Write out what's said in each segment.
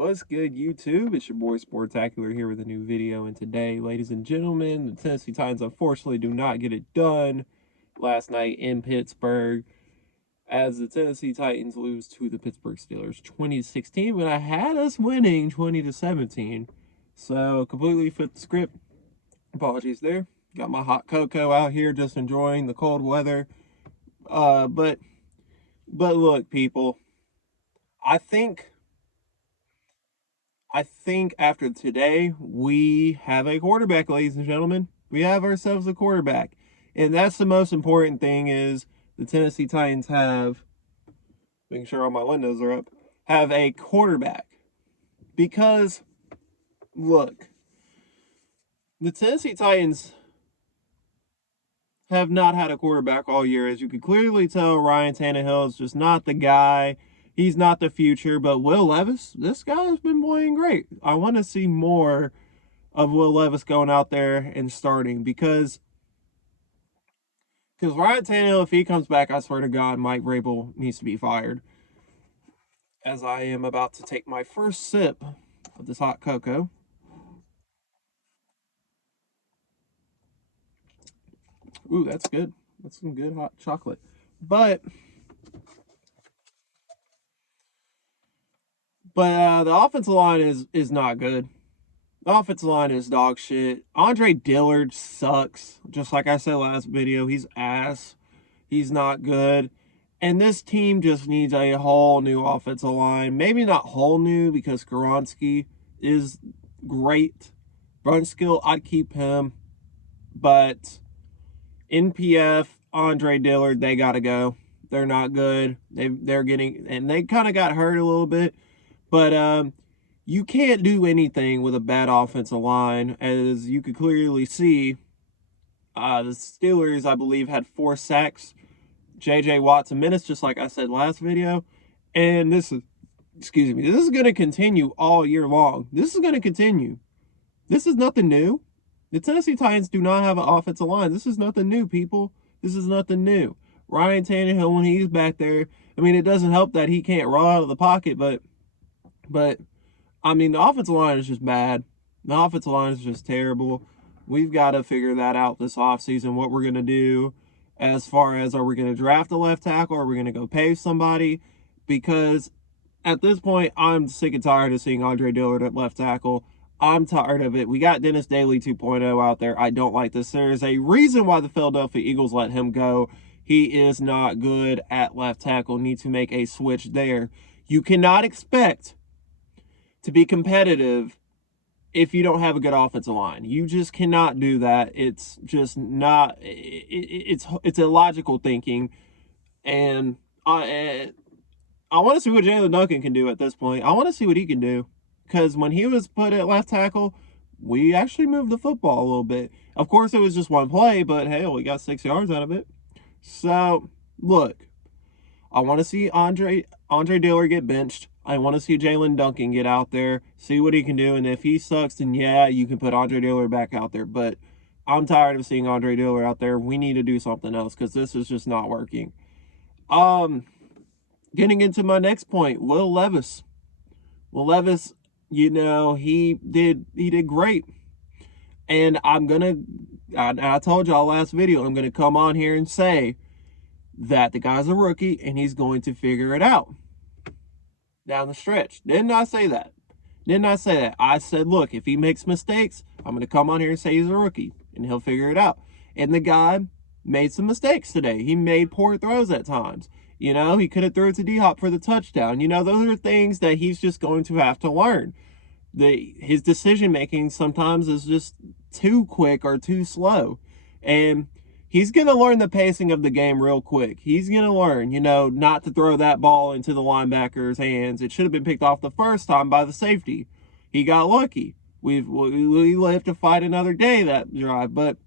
What's good, YouTube? It's your boy Sportacular here with a new video, and today, ladies and gentlemen, the Tennessee Titans unfortunately do not get it done last night in Pittsburgh as the Tennessee Titans lose to the Pittsburgh Steelers 20-16, but I had us winning 20-17. So completely flipped the script. Apologies there. Got my hot cocoa out here just enjoying the cold weather. But look, people, I think after today, we have a quarterback, ladies and gentlemen. We have ourselves a quarterback. And that's the most important thing is the Tennessee Titans have, making sure all my windows are up, have a quarterback. Because, look, the Tennessee Titans have not had a quarterback all year. As you can clearly tell, Ryan Tannehill is just not the guy. He's not the future, but Will Levis, this guy has been playing great. I want to see more of Will Levis going out there and starting because Ryan Tannehill, if he comes back, I swear to God, Mike Vrabel needs to be fired. As I am about to take my first sip of this hot cocoa. Ooh, that's good. That's some good hot chocolate. But the offensive line is not good. The offensive line is dog shit. Andre Dillard sucks. Just like I said last video, he's ass. He's not good. And this team just needs a whole new offensive line. Maybe not whole new because Skoronski is great. Brunskill, I'd keep him. But NPF, Andre Dillard, they got to go. They're not good. They're getting, and they kind of got hurt a little bit. But you can't do anything with a bad offensive line. As you could clearly see, the Steelers, I believe, had 4 sacks. J.J. Watt's a menace, just like I said last video. And this is going to continue all year long. This is going to continue. This is nothing new. The Tennessee Titans do not have an offensive line. This is nothing new, people. This is nothing new. Ryan Tannehill, when he's back there, I mean, it doesn't help that he can't roll out of the pocket, but I mean, the offensive line is just bad. The offensive line is just terrible. We've got to figure that out this offseason, what we're going to do as far as are we going to draft a left tackle or are we going to go pay somebody? Because at this point, I'm sick and tired of seeing Andre Dillard at left tackle. I'm tired of it. We got Dennis Daly 2.0 out there. I don't like this. There is a reason why the Philadelphia Eagles let him go. He is not good at left tackle. Need to make a switch there. You cannot expect to be competitive if you don't have a good offensive line. You just cannot do that. It's just not, it's illogical thinking. And I want to see what Jalen Duncan can do at this point. I want to see what he can do. Because when he was put at left tackle, we actually moved the football a little bit. Of course, it was just one play, but hey, we got 6 yards out of it. So, look, I want to see Andre Dillard get benched. I want to see Jalen Duncan get out there, see what he can do. And if he sucks, then yeah, you can put Andre Dillard back out there. But I'm tired of seeing Andre Dillard out there. We need to do something else because this is just not working. Getting into my next point, Will Levis. Will Levis, you know, he did great. And I told y'all last video, I'm going to come on here and say that the guy's a rookie and he's going to figure it out down the stretch. Didn't I say that? Didn't I say that? I said, look, if he makes mistakes, I'm going to come on here and say he's a rookie and he'll figure it out. And the guy made some mistakes today. He made poor throws at times. You know, he could have thrown it to D-Hop for the touchdown. You know, those are things that he's just going to have to learn. His decision-making sometimes is just too quick or too slow. And he's going to learn the pacing of the game real quick. He's going to learn, you know, not to throw that ball into the linebacker's hands. It should have been picked off the first time by the safety. He got lucky. We have to fight another day that drive. But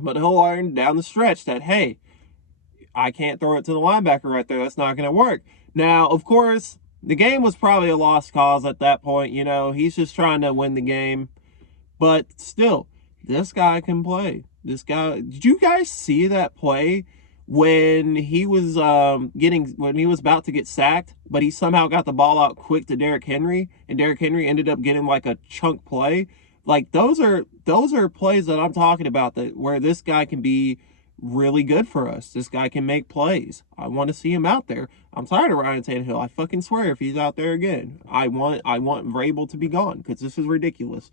he'll learn down the stretch that, hey, I can't throw it to the linebacker right there. That's not going to work. Now, of course, the game was probably a lost cause at that point. You know, he's just trying to win the game. But still, this guy can play. This guy, did you guys see that play when he was when he was about to get sacked, but he somehow got the ball out quick to Derrick Henry, and Derrick Henry ended up getting like a chunk play. Like those are plays that I'm talking about, that where this guy can be really good for us. This guy can make plays. I want to see him out there. I'm tired of Ryan Tannehill. I fucking swear, if he's out there again, I want Vrabel to be gone, because this is ridiculous.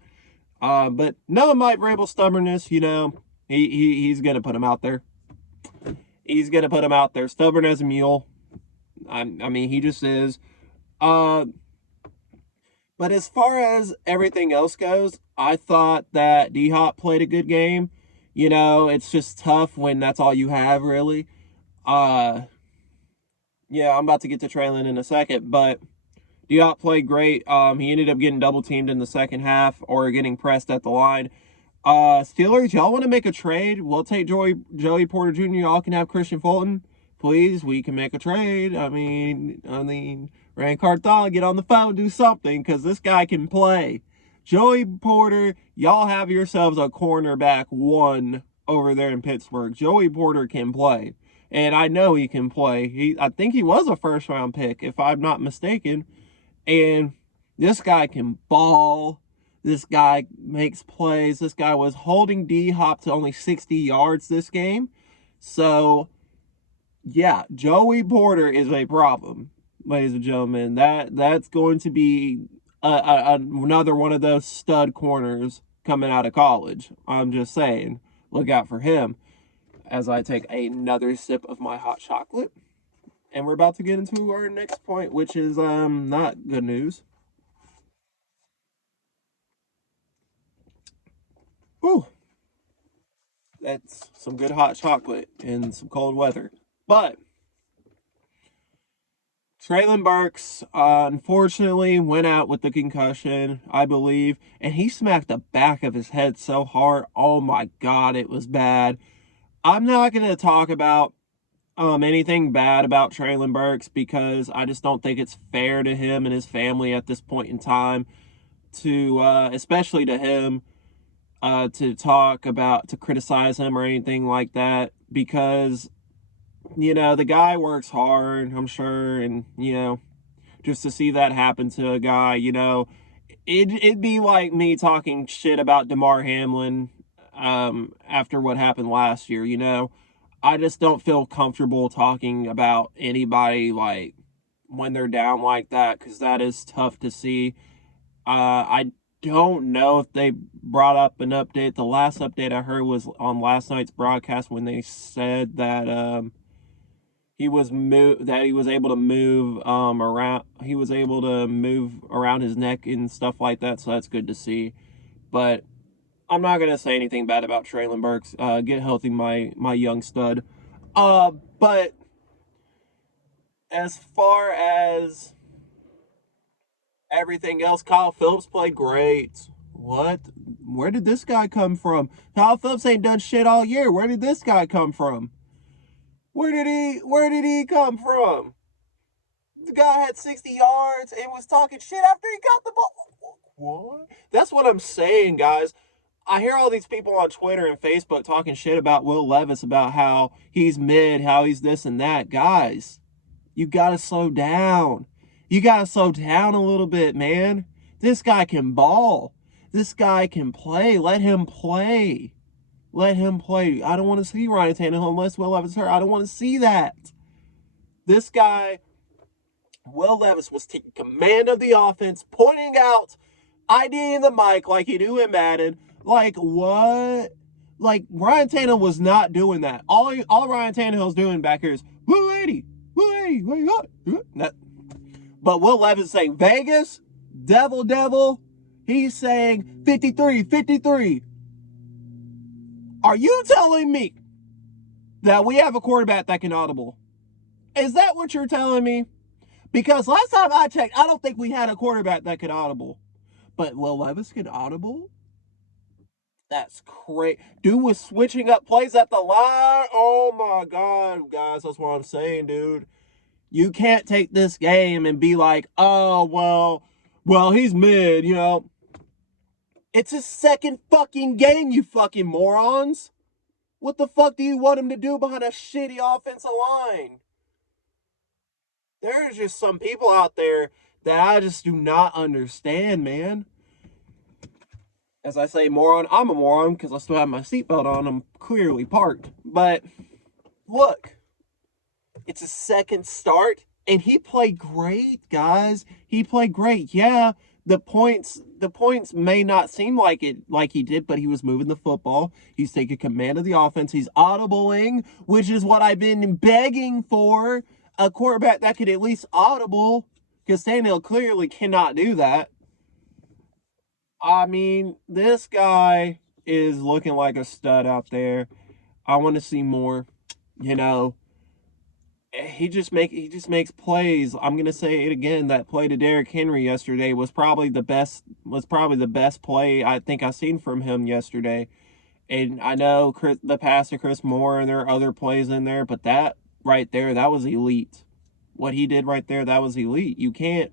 But no, Mike Vrabel's stubbornness, he's gonna put him out there. He's gonna put him out there, stubborn as a mule. I mean, he just is. Uh, but as far as everything else goes, I thought that D Hop played a good game. It's just tough when that's all you have, really. Uh, yeah, I'm about to get to Traylon in a second, but D Hop played great. He ended up getting double teamed in the second half, or getting pressed at the line. Steelers, y'all want to make a trade? We'll take Joey Porter Jr. Y'all can have Christian Fulton. Please, we can make a trade. I mean, Rand Carthon, get on the phone, do something, because this guy can play. Joey Porter, y'all have yourselves a cornerback one over there in Pittsburgh. Joey Porter can play, and I know he can play. I think he was a first round pick, if I'm not mistaken. And this guy can ball. This guy makes plays. This guy was holding D-Hop to only 60 yards this game. So, yeah, Joey Porter is a problem, ladies and gentlemen. That's going to be another one of those stud corners coming out of college. I'm just saying, look out for him. As I take another sip of my hot chocolate. And we're about to get into our next point, which is not good news. Whew. That's some good hot chocolate in some cold weather. But Traylon Burks, unfortunately, went out with the concussion, I believe, and he smacked the back of his head so hard. Oh my God, it was bad. I'm not going to talk about anything bad about Traylon Burks, because I just don't think it's fair to him and his family at this point in time, to especially to him, to criticize him or anything like that, because the guy works hard, I'm sure, and just to see that happen to a guy, it'd be like me talking shit about DeMar Hamlin after what happened last year. I just don't feel comfortable talking about anybody like when they're down like that, because that is tough to see. I don't know if they brought up an update. The last update I heard was on last night's broadcast, when they said that he was able to move around. He was able to move around his neck and stuff like that. So that's good to see. But I'm not gonna say anything bad about Traylon Burks. Get healthy, my young stud. But as far as everything else, Kyle Phillips played great. What? Where did this guy come from? Kyle Phillips ain't done shit all year. Where did this guy come from? Where did he come from? The guy had 60 yards and was talking shit after he got the ball. What? That's what I'm saying, guys. I hear all these people on Twitter and Facebook talking shit about Will Levis, about how he's mid, how he's this and that. Guys, you gotta slow down. You gotta slow down a little bit, man. This guy can ball. This guy can play. Let him play. Let him play. I don't want to see Ryan Tannehill unless Will Levis hurt. I don't want to see that. This guy, Will Levis, was taking command of the offense, pointing out, IDing the mic like he do in Madden. Like, what? Like, Ryan Tannehill was not doing that. All Ryan Tannehill's doing back here is, Woo 80, Woo 80, what you got? But Will Levis is saying, Vegas, devil. He's saying 53, 53. Are you telling me that we have a quarterback that can audible? Is that what you're telling me? Because last time I checked, I don't think we had a quarterback that could audible. But Will Levis can audible? That's great. Dude was switching up plays at the line. Oh my God, guys, that's what I'm saying, dude. You can't take this game and be like, oh, well, he's mid, It's his second fucking game, you fucking morons. What the fuck do you want him to do behind a shitty offensive line? There's just some people out there that I just do not understand, man. As I say, moron, I'm a moron because I still have my seatbelt on. I'm clearly parked. But look, it's a second start, and he played great, guys. He played great. Yeah, the points may not seem like he did, but he was moving the football. He's taking command of the offense. He's audibling, which is what I've been begging for. A quarterback that could at least audible, because Tannehill clearly cannot do that. I mean, this guy is looking like a stud out there. I want to see more. You know, he just makes plays. I'm gonna say it again. That play to Derrick Henry yesterday was probably the best play I think I've seen from him yesterday. And I know the pass to Chris Moore, and there are other plays in there, but that right there, that was elite. What he did right there, that was elite. You can't.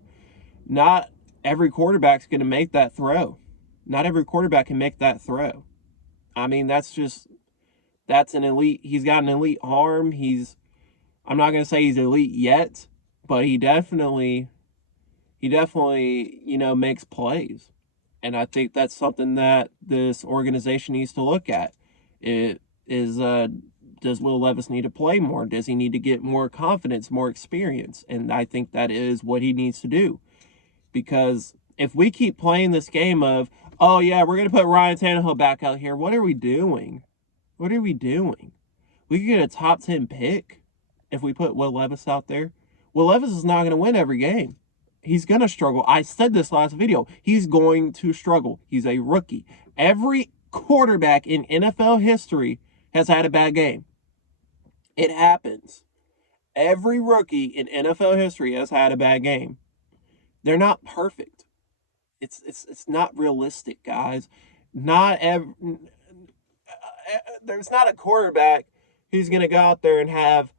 Not every quarterback's gonna make that throw. Not every quarterback can make that throw. I mean, that's an elite. He's got an elite arm. I'm not going to say he's elite yet, but he definitely, makes plays. And I think that's something that this organization needs to look at. It is, does Will Levis need to play more? Does he need to get more confidence, more experience? And I think that is what he needs to do. Because if we keep playing this game of, oh yeah, we're going to put Ryan Tannehill back out here, what are we doing? What are we doing? We could get a top 10 pick if we put Will Levis out there. Will Levis is not going to win every game. He's going to struggle. I said this last video. He's going to struggle. He's a rookie. Every quarterback in NFL history has had a bad game. It happens. Every rookie in NFL history has had a bad game. They're not perfect. It's not realistic, guys. Not every, there's not a quarterback who's going to go out there and have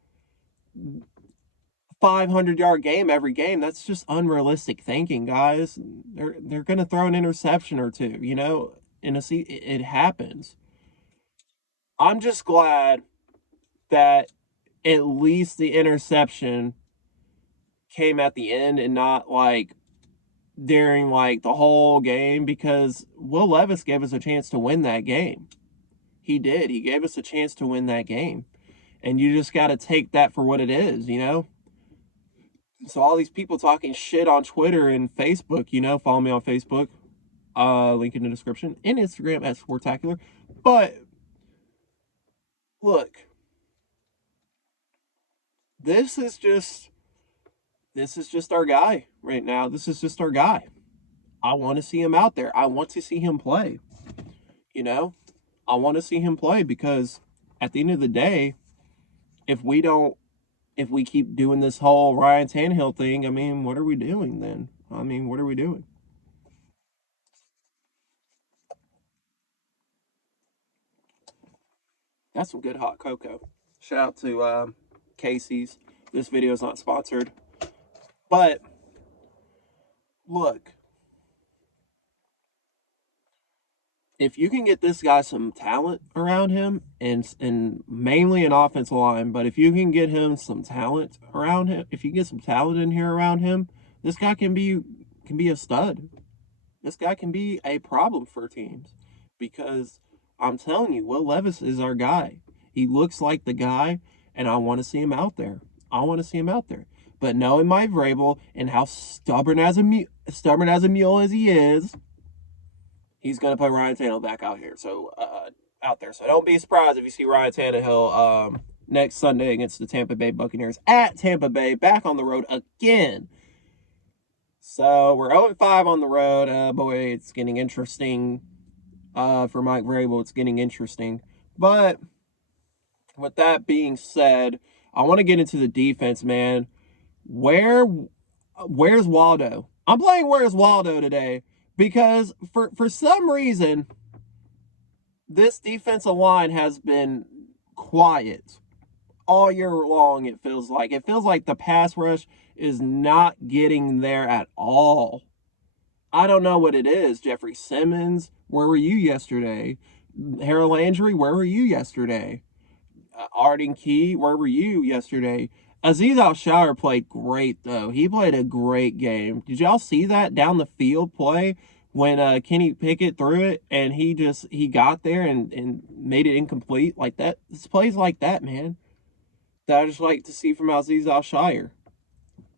500-yard game every game. That's just unrealistic thinking, guys. They're going to throw an interception or two, in a seat. It happens. I'm just glad that at least the interception came at the end and not like during like the whole game, because Will Levis gave us a chance to win that game. He did. He gave us a chance to win that game. And you just got to take that for what it is, So all these people talking shit on Twitter and Facebook, follow me on Facebook, link in the description, and Instagram at Sportacular. But look, this is just our guy right now. This is just our guy. I want to see him out there. I want to see him play. I want to see him play, because at the end of the day, if we keep doing this whole Ryan Tannehill thing, I mean, what are we doing then? I mean, what are we doing? That's some good hot cocoa. Shout out to Casey's. This video is not sponsored. But look, if you can get this guy some talent around him, and mainly an offensive line, but if you can get him some talent around him, if you get some talent in here around him, this guy can be a stud. This guy can be a problem for teams, because I'm telling you, Will Levis is our guy. He looks like the guy, and I want to see him out there. I want to see him out there. But knowing Mike Vrabel and how stubborn as a mule as he is, he's going to put Ryan Tannehill back out here. So out there. So don't be surprised if you see Ryan Tannehill next Sunday against the Tampa Bay Buccaneers at Tampa Bay, back on the road again. So we're 0-5 on the road. Boy, it's getting interesting. For Mike Vrabel, it's getting interesting. But with that being said, I want to get into the defense, man. Where's Waldo? I'm playing Where's Waldo today, because for some reason, this defensive line has been quiet all year long. It feels like the pass rush is not getting there at all. I don't know what it is. Jeffrey Simmons, where were you yesterday? Harold Landry, where were you yesterday? Arden Key, where were you yesterday? Aziz Al-Shaair played great, though. He played a great game. Did y'all see that down the field play when Kenny Pickett threw it and he got there and made it incomplete? Like that, it's plays like that, man, that I just like to see from Aziz Al-Shaair.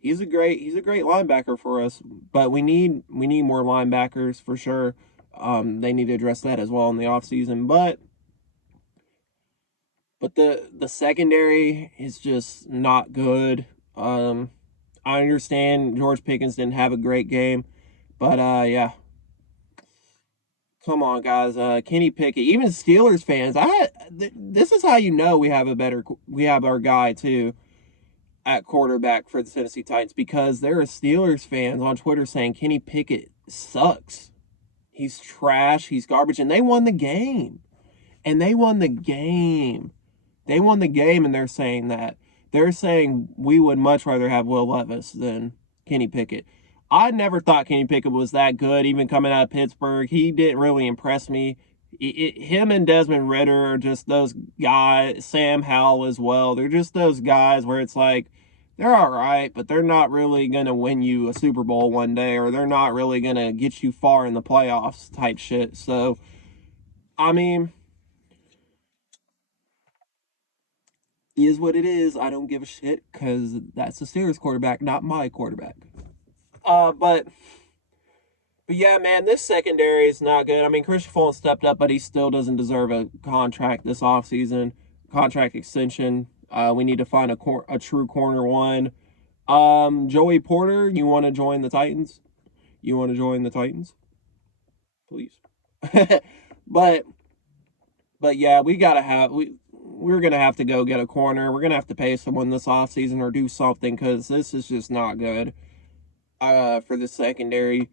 He's a great linebacker for us, but we need more linebackers for sure. They need to address that as well in the offseason. But the secondary is just not good. I understand George Pickens didn't have a great game, but yeah, come on, guys. Kenny Pickett, even Steelers fans, this is how you know we have our guy too at quarterback for the Tennessee Titans, because there are Steelers fans on Twitter saying Kenny Pickett sucks. He's trash. He's garbage, and they won the game. And they won the game. They won the game, and they're saying that. They're saying we would much rather have Will Levis than Kenny Pickett. I never thought Kenny Pickett was that good, even coming out of Pittsburgh. He didn't really impress me. Him and Desmond Ridder are just those guys. Sam Howell as well. They're just those guys where it's like, they're all right, but they're not really going to win you a Super Bowl one day, or they're not really going to get you far in the playoffs type shit. So, I mean, is what it is. I don't give a shit because that's the Steelers quarterback, not my quarterback. But yeah, man, this secondary is not good. I mean, Christian Fulton stepped up, but he still doesn't deserve a contract this offseason, contract extension. We need to find a true corner one. Joey Porter, you want to join the Titans? You want to join the Titans? Please. but but yeah, we're gonna have to go get a corner. We're gonna have to pay someone this offseason or do something, because this is just not good. For the secondary,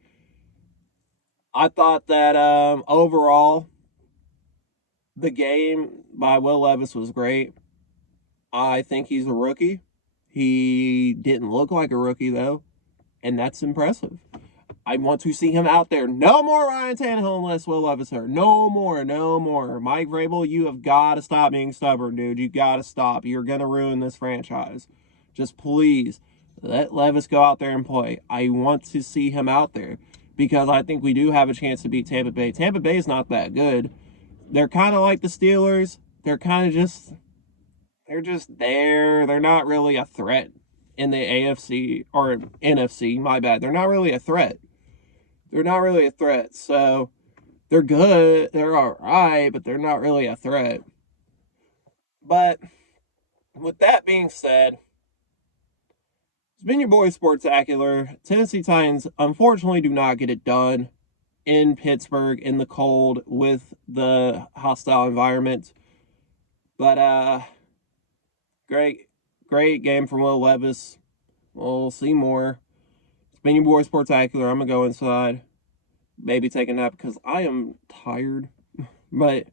I thought that overall the game by Will Levis was great. I think he's a rookie. He didn't look like a rookie though, and that's impressive. I want to see him out there. No more Ryan Tannehill unless Will Levis hurt. No more, no more. Mike Vrabel, you have got to stop being stubborn, dude. You got to stop. You're going to ruin this franchise. Just please let Levis go out there and play. I want to see him out there because I think we do have a chance to beat Tampa Bay. Tampa Bay is not that good. They're kind of like the Steelers. They're just there. They're not really a threat in the AFC or NFC. My bad. They're not really a threat. They're not really a threat. So they're good. They're all right, but they're not really a threat. But with that being said, it's been your boy Sportacular. Tennessee Titans unfortunately do not get it done in Pittsburgh in the cold with the hostile environment. But great game from Will Levis. We'll see more. It's been your boy Sportacular. I'm gonna go inside, maybe take a nap because I am tired. But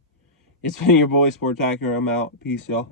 it's been your boy Sportacular. I'm out. Peace, y'all.